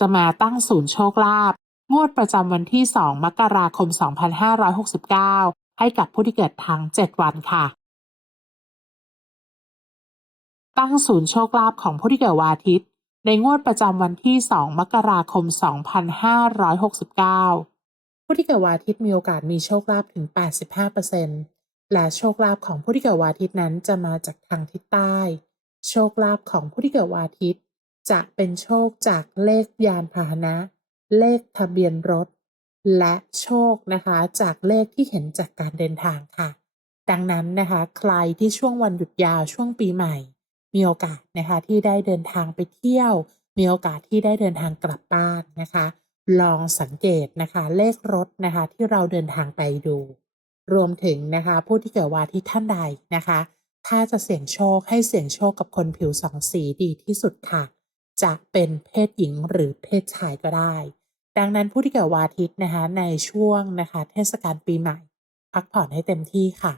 จะมาตั้งศูนย์โชคลาภงวดประจำวันที่ 2 มกราคม 2569 ให้กับผู้ที่เกิดทั้ง 7 วันค่ะ ตั้งศูนย์โชคลาภของผู้ที่เกิดวันอาทิตย์ ในงวดประจำวันที่ 2 มกราคม 2569 ผู้ที่เกิดวันอาทิตย์มีโอกาสมีโชคลาภถึง 85%และโชคลาภของผู้ที่เกิดวันอาทิตย์นั้นจะมาจากทางทิศใต้ โชคลาภของผู้ที่เกิดวันอาทิตย์ จะเป็นโชคจากเลขยานพาหนะ เลขทะเบียนรถ และโชคนะคะจากเลขที่เห็นจากการเดินทางค่ะ ดังนั้นนะคะใครที่ช่วงวันหยุดยาวช่วงปีใหม่ มีโอกาสนะคะที่ได้เดินทางไปเที่ยว มีโอกาสที่ได้เดินทางกลับบ้านนะคะ ลองสังเกตนะคะเลขรถนะคะที่เราเดินทางไปดู รวมถึงนะคะผู้ที่เกิดวันอาที่ท่านใดนะคะ ถ้าจะเสี่ยงโชคให้เสี่ยงโชคกับคนผิวสองสีดีที่สุดค่ะ จะเป็นเพศหญิงหรือเพศชายก็ได้ ดังนั้นผู้ที่เกิดวันอาทิตย์นะคะในช่วงนะคะเทศกาลปีใหม่ พักผ่อนให้เต็มที่ค่ะ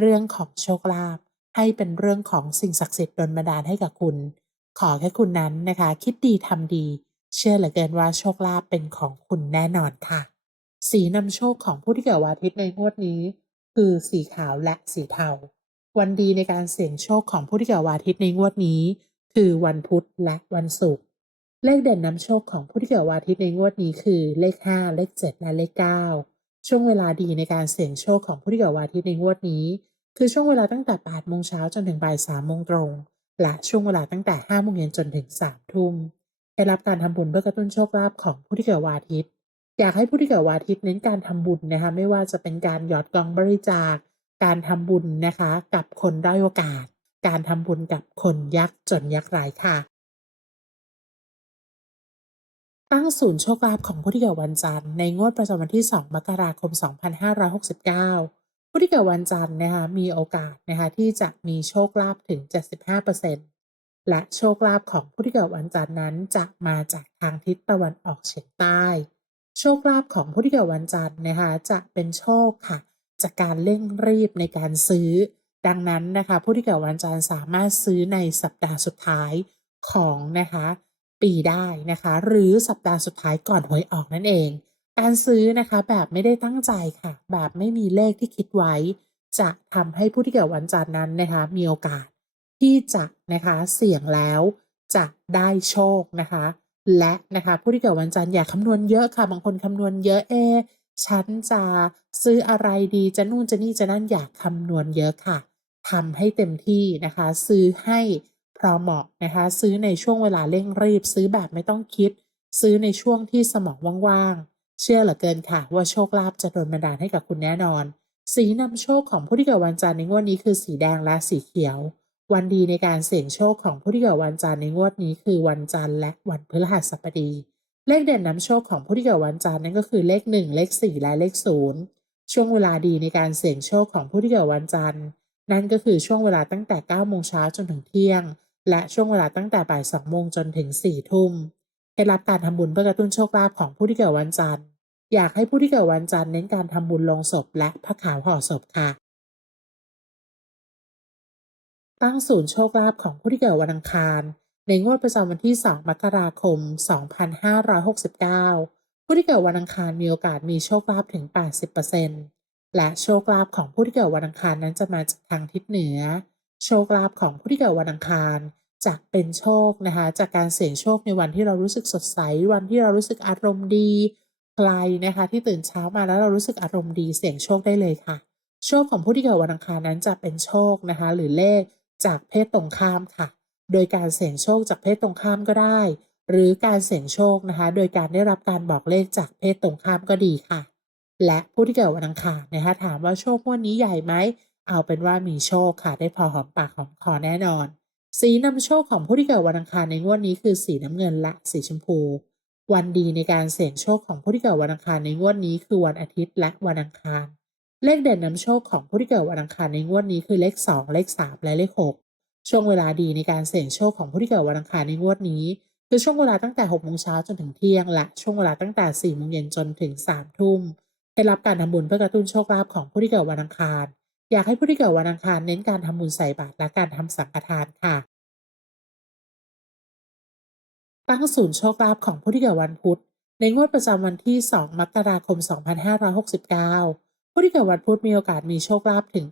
เรื่องของโชคลาภให้เป็นเรื่องของสิ่งศักดิ์สิทธิ์ดลบันดาลให้กับคุณ ขอแค่คุณนั้นนะคะ คิดดีทำดี เชื่อเหลือเกินว่าโชคลาภเป็นของคุณแน่นอนค่ะ สีนำโชคของผู้ที่เกิดวันอาทิตย์ในงวดนี้ คือสีขาวและสีเทาวันดีในการเสี่ยงโชคของผู้ที่เกิดวันอาทิตย์ในงวดนี้ คือวันพุธและวันศุกร์เลขเด่นนำโชคของผู้ที่เกิดวันอาทิตย์ในงวดนี้คือเลข 5 เลข 7 และเลข 9 ช่วงเวลาดีในการเสี่ยงโชคของผู้ที่เกิดวันอาทิตย์ในงวดนี้ คือช่วงเวลาตั้งแต่8โมงเช้าจนถึงบ่าย3โมงตรง และช่วงเวลาตั้งแต่5โมงเย็นจนถึง3ทุ่มได้รับการทำบุญเพื่อกระตุ้นโชคลาภของผู้ที่เกิดวันอาทิตย์อยากให้ผู้ที่เกิดวันอาทิตย์เน้นการทำบุญนะคะไม่ว่าจะเป็นการหยอดกองบริจาค การทำบุญนะคะ กับคนด้อยโอกาส การทำบุญกับคนยากจนยากไร้ค่ะ ตั้งศูนย์โชคลาภของผู้ที่เกิดวันจันทร์ในงวดประจำวันที่ 2 มกราคม 2569 ผู้ที่เกิดวันจันทร์นะคะมีโอกาสนะคะที่จะมีโชคลาภถึง 75%และโชคลาภของผู้ที่เกิดวันจันทร์นั้นจะมาจากทางทิศตะวันออกเฉียงใต้ โชคลาภของผู้ที่เกิดวันจันทร์นะคะจะเป็นโชคค่ะจากการเร่งรีบในการซื้อ ดังนั้นนะคะผู้ที่เกิดวันจันทร์สามารถซื้อในสัปดาห์สุดท้ายของนะคะปีได้นะคะ หรือสัปดาห์สุดท้ายก่อนหวยออกนั่นเอง การซื้อนะคะแบบไม่ได้ตั้งใจค่ะ แบบไม่มีเลขที่คิดไว้ จะทำให้ผู้ที่เกิดวันจันทร์นั้นนะคะ มีโอกาสที่จะนะคะเสี่ยงแล้วจะได้โชคนะคะ และนะคะผู้ที่เกิดวันจันทร์อยากคำนวณเยอะค่ะบางคนคำนวณเยอะเอฉันจะซื้ออะไรดีจะนู่นจะนี่จะนั่นอยากคำนวณเยอะค่ะ ทำให้เต็มที่นะคะ ซื้อให้พอเหมาะนะคะ ซื้อในช่วงเวลาเร่งรีบ ซื้อแบบไม่ต้องคิด ซื้อในช่วงที่สมองว่างๆ เชื่อเหลือเกินค่ะ ว่าโชคลาภจะโดนบันดาลให้กับคุณแน่นอน สีนำโชคของผู้ที่เกิดวันจันทร์ในงวดนี้คือสีแดงและสีเขียว วันดีในการเสี่ยงโชคของผู้ที่เกิดวันจันทร์ในงวดนี้คือวันจันทร์และวันพฤหัสบดี เลขเด่นนำโชคของผู้ที่เกิดวันจันทร์นั่นก็คือเลข 1 เลข 4 และเลข 0 ช่วงเวลาดีในการเสี่ยงโชคของผู้ที่เกิดวันจันทร์ นั่นก็คือช่วงเวลาตั้งแต่ 9 โมงเช้าจนถึงเที่ยง และช่วงเวลาตั้งแต่บ่าย 2 โมงจนถึง 4 ทุ่มเคล็ดลับการทำบุญเพื่อกระตุ้นโชคลาภของผู้ที่เกิดวันจันทร์ อยากให้ผู้ที่เกิดวันจันทร์เน้นการทำบุญลงศพและผ้าขาวห่อศพค่ะ ตั้งศูนย์โชคลาภของผู้ที่เกิดวันอังคาร ในงวดประจำวันที่ 2 มกราคม 2569 ผู้ที่เกิดวันอังคารมีโอกาสมีโชคลาภถึง 80% และโชคลาภของผู้ที่เกิดวันอังคารนั้นจะมาจากทางทิศเหนือ โชคลาภของผู้ที่เกิดวันอังคารจะเป็นโชคนะคะจากการเสี่ยงโชคในวันที่เรารู้สึกสดใส วันที่เรารู้สึกอารมณ์ดีใครนะคะที่ตื่นเช้ามาแล้วเรารู้สึกอารมณ์ดีเสี่ยงโชคได้เลยค่ะ โชคของผู้ที่เกิดวันอังคารนั้นจะเป็นโชคนะคะหรือเลขจากเพศตรงข้ามค่ะ โดยการเสี่ยงโชคจากเพศตรงข้ามก็ได้ หรือการเสี่ยงโชคนะคะ โดยการได้รับการบอกเลขจากเพศตรงข้ามก็ดีค่ะ และผู้ที่เกิดวันอังคารนะคะถามว่าโชคงวดนี้ใหญ่ไหม เอาเป็นว่ามีโชคค่ะได้พอหอมปากหอมคอแน่นอน สีนำโชคของผู้ที่เกิดวันอังคารในงวดนี้คือสีน้ำเงินและสีชมพู วันดีในการเสี่ยงโชคของผู้ที่เกิดวันอังคารในงวดนี้คือวันอาทิตย์และวันอังคาร เลขเด่นนำโชคของผู้ที่เกิดวันอังคารในงวดนี้คือเลข 2 เลข 3 และเลข 6 ช่วงเวลาดีในการเสี่ยงโชคของผู้ที่เกิดวันอังคารในงวดนี้คือช่วงเวลาตั้งแต่6โมงเช้าจนถึงเที่ยง และช่วงเวลาตั้งแต่4โมงเย็นจนถึง3ทุ่ม ได้รับการทำบุญเพื่อกระตุ้นโชคลาภของผู้ที่เกิดวันอังคาร อยากให้ผู้ที่เกิดวันอังคารเน้นการทำบุญใส่บาตรและการทำสังฆทานค่ะ ตั้งศูนย์โชคลาภของผู้ที่เกิดวันพุธ ในงวดประจำวันที่ 2 มกราคม 2569 ผู้ที่เกิดวันพุธมีโอกาสมีโชคลาภถึง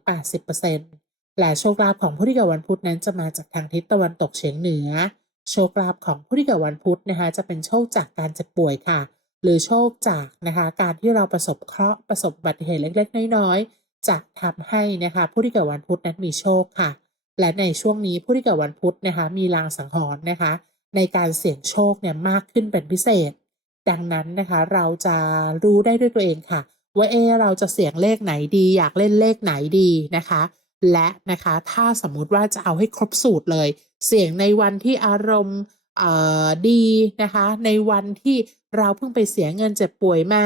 80%และโชคลาภของผู้ที่เกิดวันพุธนั้นจะมาจากทางทิศตะวันตกเฉียงเหนือ โชคลาภของผู้ที่เกิดวันพุธนะคะจะเป็นโชคจากการเจ็บป่วยค่ะ หรือโชคจากนะคะการที่เราประสบเคราะห์ประสบอุบัติเหตุเล็ก ๆ น้อยๆจะทำให้นะคะผู้ที่เกิดวันพุธนั้นมีโชคค่ะ และในช่วงนี้ผู้ที่เกิดวันพุธนะคะมีลางสังหรณ์นะคะ ในการเสี่ยงโชคเนี่ยมากขึ้นเป็นพิเศษ ดังนั้นนะคะเราจะรู้ได้ด้วยตัวเองค่ะ ว่าเอเราจะเสี่ยงเลขไหนดี อยากเล่นเลขไหนดีนะคะและนะคะถ้าสมมุติว่าจะเอาให้ครบสูตรเลย เสี่ยงในวันที่อารมณ์ เอ่อดีนะคะ ในวันที่เราเพิ่งไปเสียเงินเจ็บป่วยมา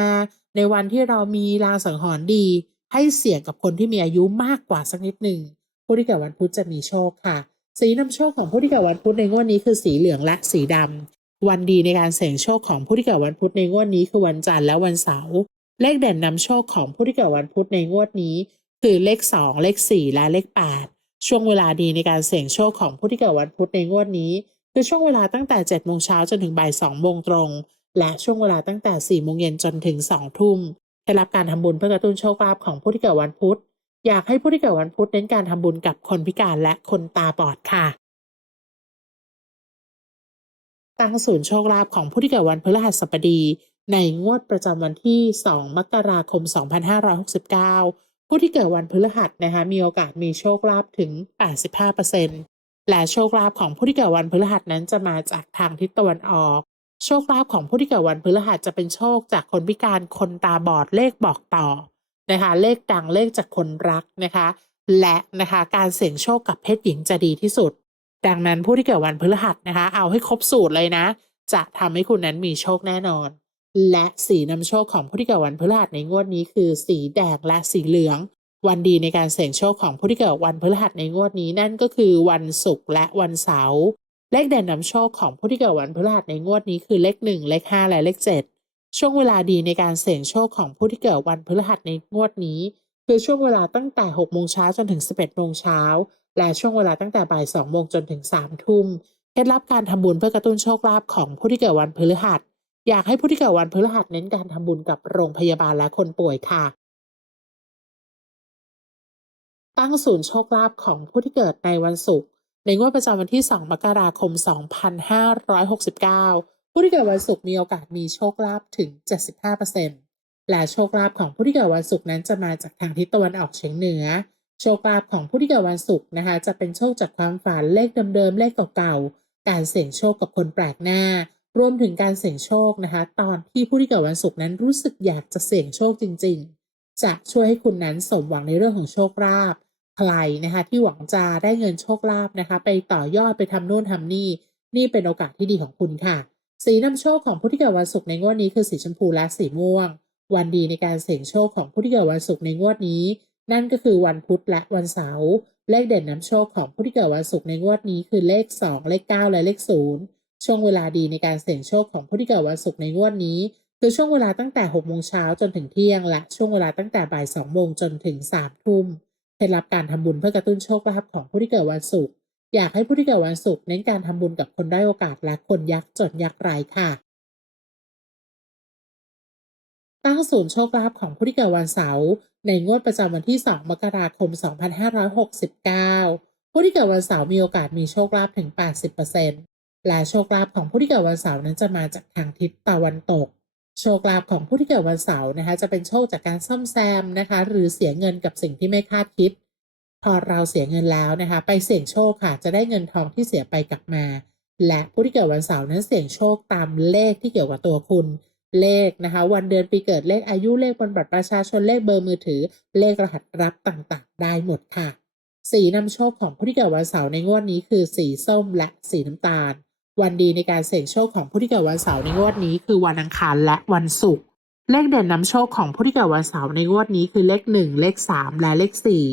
ในวันที่เรามีลางสังหรณ์ดี ให้เสี่ยงกับคนที่มีอายุมากกว่าสักนิดหนึ่งผู้ที่เกิดวันพุธจะมีโชคค่ะ สีนำโชคของผู้ที่เกิดวันพุธในงวดนี้คือสีเหลืองและสีดำวันดีในการเสี่ยงโชคของผู้ที่เกิดวันพุธในงวดนี้คือวันจันทร์และวันเสาร์เลขเด่นนำโชคของผู้ที่เกิดวันพุธในงวดนี้ คือเลข 2 เลข 4 และเลข 8 ช่วงเวลาดีในการเสี่ยงโชคของผู้ที่เกิดวันพุธในงวดนี้ คือช่วงเวลาตั้งแต่7โมงเช้าจนถึงบ่าย2โมงตรง และช่วงเวลาตั้งแต่4โมงเย็นจนถึง2ทุ่มได้รับการทำบุญเพื่อกระตุ้นโชคลาภของผู้ที่เกิดวันพุธ อยากให้ผู้ที่เกิดวันพุธเน้นการทำบุญกับคนพิการและคนตาบอดค่ะ ตั้งศูนย์โชคลาภของผู้ที่เกิดวันพฤหัสบดีในงวดประจำวันที่ 2 มกราคม 2569 ผู้ที่เกิดวันพฤหัสนะคะมีโอกาสมีโชคลาภถึง 85% และโชคลาภของผู้ที่เกิดวันพฤหัสนั้นจะมาจากทางทิศตะวันออก โชคลาภของผู้ที่เกิดวันพฤหัสจะเป็นโชคจากคนพิการคนตาบอดเลขบอกต่อนะคะเลขดังเลขจากคนรักนะคะ และนะคะการเสี่ยงโชคกับเพศหญิงจะดีที่สุด ดังนั้นผู้ที่เกิดวันพฤหัสนะคะ เอาให้ครบสูตรเลยนะ จะทำให้คุณนั้นมีโชคแน่นอน และสีนำโชคของผู้ที่เกิดวันพฤหัสในงวดนี้คือสีแดงและสีเหลือง วันดีในการเสี่ยงโชคของผู้ที่เกิดวันพฤหัสในงวดนี้นั่นก็คือวันศุกร์และวันเสาร์เลขเด่นนำโชคของผู้ที่เกิดวันพฤหัสในงวดนี้คือเลขหนึ่งเลขห้าและเลขเจ็ดช่วงเวลาดีในการเสี่ยงโชคของผู้ที่เกิดวันพฤหัสในงวดนี้ คือช่วงเวลาตั้งแต่6โมงเช้าจนถึง 11โมงเช้าและช่วงเวลาตั้งแต่บ่าย2โมงจนถึง3ทุ่มเคล็ดลับการทำบุญเพื่อกระตุ้นโชคลาภของผู้ที่เกิดวันพฤหัส อยากให้ผู้ที่เกิดวันพฤหัสเน้นการทำบุญกับโรงพยาบาลและคนป่วยค่ะ ตั้งศูนย์โชคลาภของผู้ที่เกิดในวันศุกร์ในงวดประจำวันที่ 2 มกราคม 2569 ผู้ที่เกิดวันศุกร์มีโอกาสมีโชคลาภถึง 75%และโชคลาภของผู้ที่เกิดวันศุกร์นั้นจะมาจากทางทิศตะวันออกเฉียงเหนือ โชคลาภของผู้ที่เกิดวันศุกร์นะคะ จะเป็นโชคจากความฝันเลขเดิมๆเลขเก่าๆ การเสี่ยงโชคกับคนแปลกหน้า รวมถึงการเสี่ยงโชคนะคะ ตอนที่ผู้ที่เกิดวันศุกร์นั้นรู้สึกอยากจะเสี่ยงโชคจริง ๆ จะช่วยให้คุณนั้นสมหวังในเรื่องของโชคลาภ ใครนะคะที่หวังจะได้เงินโชคลาภนะคะ ไปต่อยอดไปทำโน่นทำนี่ นี่เป็นโอกาสที่ดีของคุณค่ะ สีนำโชคของผู้ที่เกิดวันศุกร์ในงวดนี้คือสีชมพูและสีม่วง วันดีในการเสี่ยงโชคของผู้ที่เกิดวันศุกร์ในงวดนี้ นั่นก็คือวันพุธและวันเสาร์เลขเด่นนำโชคของผู้ที่เกิดวันศุกร์ในงวดนี้คือเลข 2 เลข 9 และเลข 0 ช่วงเวลาดีในการเสี่ยงโชคของผู้ที่เกิดวันศุกร์ในงวดนี้ คือช่วงเวลาตั้งแต่6โมงเช้าจนถึงเที่ยง และช่วงเวลาตั้งแต่บ่าย2โมงจนถึง3ทุ่ม เคล็ดลับการทำบุญเพื่อกระตุ้นโชคลาภของผู้ที่เกิดวันศุกร์อยากให้ผู้ที่เกิดวันศุกร์เน้นการทำบุญกับคนได้โอกาสและคนยากจนยากไร้ค่ะ ตั้งศูนย์โชคลาภของผู้ที่เกิดวันเสาร์ในงวดประจำวันที่ 2 มกราคม 2569 ผู้ที่เกิดวันเสาร์มีโอกาสมีโชคลาภถึง 80%และโชคลาภของผู้ที่เกิดวันเสาร์นั้นจะมาจากทางทิศตะวันตก โชคลาภของผู้ที่เกิดวันเสาร์นะคะ จะเป็นโชคจากการซ่อมแซมนะคะ หรือเสียเงินกับสิ่งที่ไม่คาดคิด พอเราเสียเงินแล้วนะคะ ไปเสี่ยงโชคค่ะ จะได้เงินทองที่เสียไปกลับมา และผู้ที่เกิดวันเสาร์นั้นเสี่ยงโชคตามเลขที่เกี่ยวกับตัวคุณ เลขนะคะ วันเดือนปีเกิดเลขอายุเลขบนบัตรประชาชนเลขเบอร์มือถือ เลขรหัสรับต่างๆ ได้หมดค่ะ สีนำโชคของผู้ที่เกิดวันเสาร์ในงวดนี้คือสีส้มและสีน้ำตาล วันดีในการเสี่ยงโชคของผู้ที่เกิดวันเสาร์ในงวดนี้คือวันอังคารและวันศุกร์เลขเด่นนำโชคของผู้ที่เกิดวันเสาร์ในงวดนี้คือเลขหนึ่งเลขสามและเลขสี่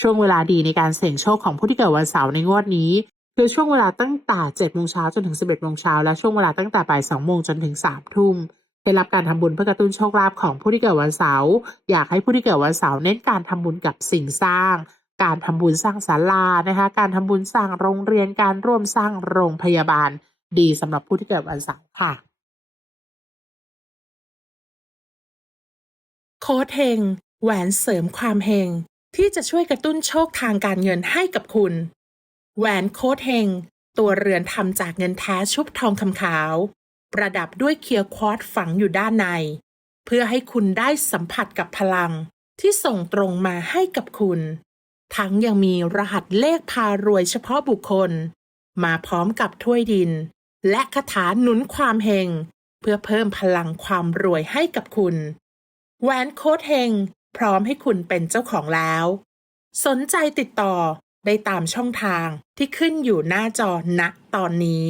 ช่วงเวลาดีในการเสี่ยงโชคของผู้ที่เกิดวันเสาร์ในงวดนี้ คือช่วงเวลาตั้งแต่7โมงเช้าจนถึง11โมงเช้าและช่วงเวลาตั้งแต่บ่าย2โมงจนถึง3ทุ่มเคล็ดลับการทำบุญเพื่อกระตุ้นโชคลาภของผู้ที่เกิดวันเสาร์อยากให้ผู้ที่เกิดวันเสาร์เน้นการทำบุญกับสิ่งสร้าง การทำบุญสร้างศาลานะคะ การทำบุญสร้างโรงเรียนการร่วมสร้างโรงพยาบาล ดีสำหรับผู้ที่เกิดวันเสาร์ค่ะ โค้ดเฮงแหวนเสริมความเฮงที่จะช่วยกระตุ้นโชคทางการเงินให้กับคุณ แหวนโค้ดเฮงตัวเรือนทำจากเงินแท้ชุบทองคำขาว ประดับด้วยเคียร์ควอตฝังอยู่ด้านใน เพื่อให้คุณได้สัมผัสกับพลังที่ส่งตรงมาให้กับคุณ ทั้งยังมีรหัสเลขพารวยเฉพาะบุคคล มาพร้อมกับถ้วยดิน และคาถาหนุนความเฮงเพื่อเพิ่มพลังความรวยให้กับคุณ แหวนโค้ดเฮงพร้อมให้คุณเป็นเจ้าของแล้ว สนใจติดต่อได้ตามช่องทางที่ขึ้นอยู่หน้าจอณตอนนี้